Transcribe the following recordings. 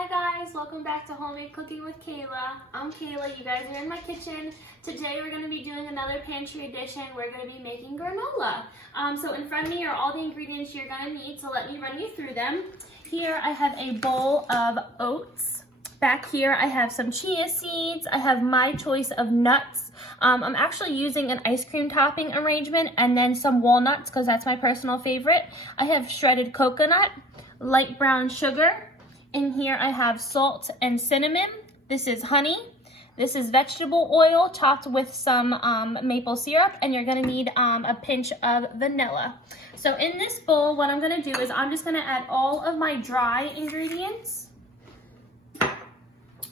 Hi guys, welcome back to Homemade Cooking with Kayla. I'm Kayla, you guys are in my kitchen. Today we're going to be doing another pantry edition. We're going to be making granola. So in front of me are all the ingredients you're going to need, so let me run you through them. Here I have a bowl of oats. Back here I have some chia seeds. I have my choice of nuts. I'm actually using an ice cream topping arrangement and then some walnuts because that's my personal favorite. I have shredded coconut, light brown sugar. In here I have salt and cinnamon. This is honey. This is vegetable oil topped with some maple syrup, and you're gonna need a pinch of vanilla. So in this bowl, what I'm gonna do is I'm just gonna add all of my dry ingredients,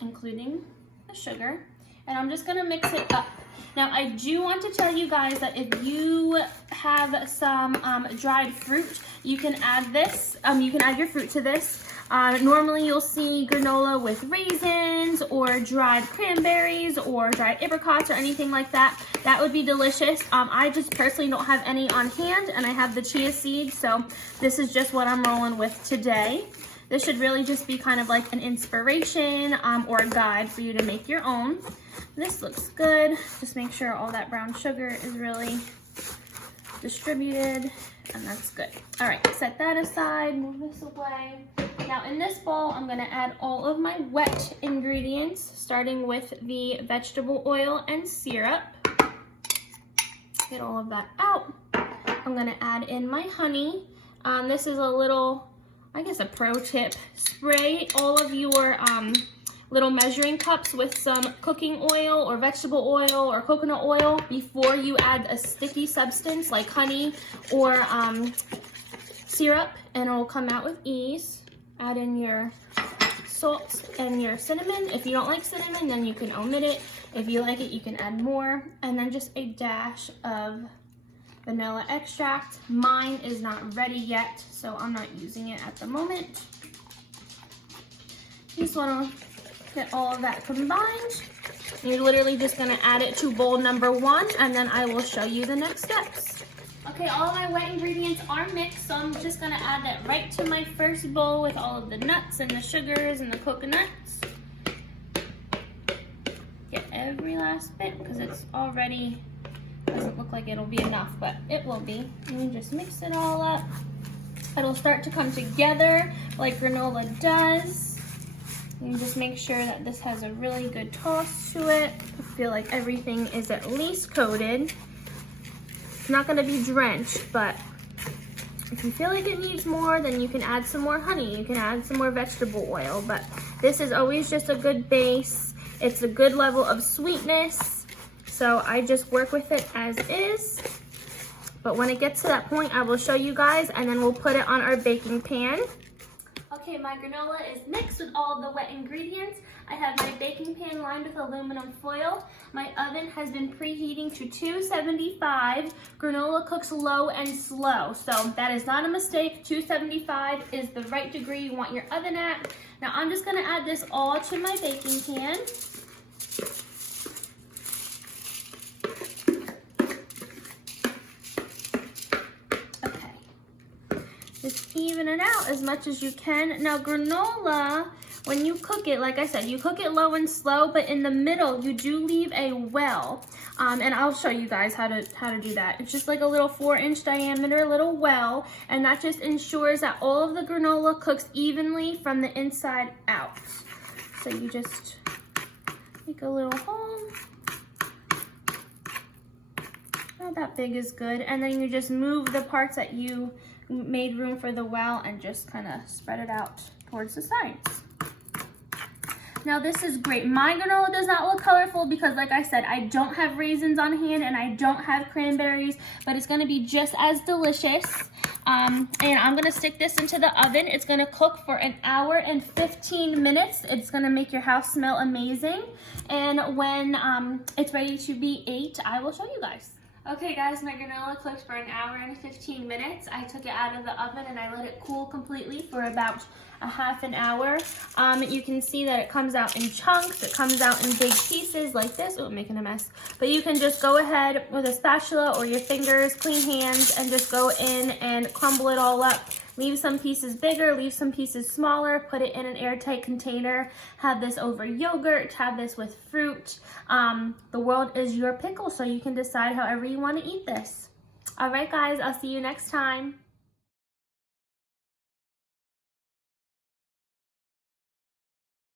including the sugar, and I'm just gonna mix it up. Now I do want to tell you guys that if you have some dried fruit, you can add this, you can add your fruit to this. Normally you'll see granola with raisins or dried cranberries or dried apricots or anything like that. That would be delicious. I just personally don't have any on hand, and I have the chia seeds, so this is just what I'm rolling with today. This should really just be kind of like an inspiration or a guide for you to make your own. This looks good. Just make sure all that brown sugar is really distributed, and that's good. All right, set that aside, move this away. Now in this bowl, I'm gonna add all of my wet ingredients, starting with the vegetable oil and syrup. Get all of that out. I'm gonna add in my honey. This is a little, I guess a pro tip. Spray all of your little measuring cups with some cooking oil or vegetable oil or coconut oil before you add a sticky substance like honey or syrup, and it will come out with ease. Add in your salt and your cinnamon. If you don't like cinnamon, then you can omit it. If you like it, you can add more. And then just a dash of vanilla extract. Mine is not ready yet, so I'm not using it at the moment. You just want to get all of that combined. You're literally just going to add it to bowl number 1, and then I will show you the next steps. Okay, all of my wet ingredients are mixed, so I'm just gonna add that right to my first bowl with all of the nuts and the sugars and the coconuts. Get every last bit because it's already, doesn't look like it'll be enough, but it will be. And you just mix it all up. It'll start to come together like granola does. You just make sure that this has a really good toss to it. I feel like everything is at least coated. It's not going to be drenched, but if you feel like it needs more, then you can add some more honey. You can add some more vegetable oil, but this is always just a good base. It's a good level of sweetness, so I just work with it as is. But when it gets to that point, I will show you guys, and then we'll put it on our baking pan. Okay, my granola is mixed with all the wet ingredients. I have my baking pan lined with aluminum foil. My oven has been preheating to 275. Granola cooks low and slow, so that is not a mistake. 275 is the right degree you want your oven at. Now I'm just gonna add this all to my baking pan. Just even it out as much as you can. Now granola, when you cook it, like I said, you cook it low and slow, but in the middle you do leave a well. And I'll show you guys how to do that. It's just like a little 4-inch diameter little well, and that just ensures that all of the granola cooks evenly from the inside out. So you just make a little hole. Not that big is good. And then you just move the parts that you made room for the well and just kind of spread it out towards the sides. Now this is great. My granola does not look colorful because, like I said, I don't have raisins on hand and I don't have cranberries, but it's going to be just as delicious. And I'm going to stick this into the oven. It's going to cook for 1 hour and 15 minutes. It's going to make your house smell amazing. And when it's ready to be ate, I will show you guys. Okay guys, my granola cooked for 1 hour and 15 minutes. I took it out of the oven and I let it cool completely for about a half an hour. You can see that it comes out in chunks. It comes out in big pieces like this. Oh, I'm making a mess. But you can just go ahead with a spatula or your fingers, clean hands, and just go in and crumble it all up Leave some pieces bigger, leave some pieces smaller, put it in an airtight container. Have this over yogurt, have this with fruit. The world is your pickle, so you can decide however you want to eat this. All right, guys, I'll see you next time.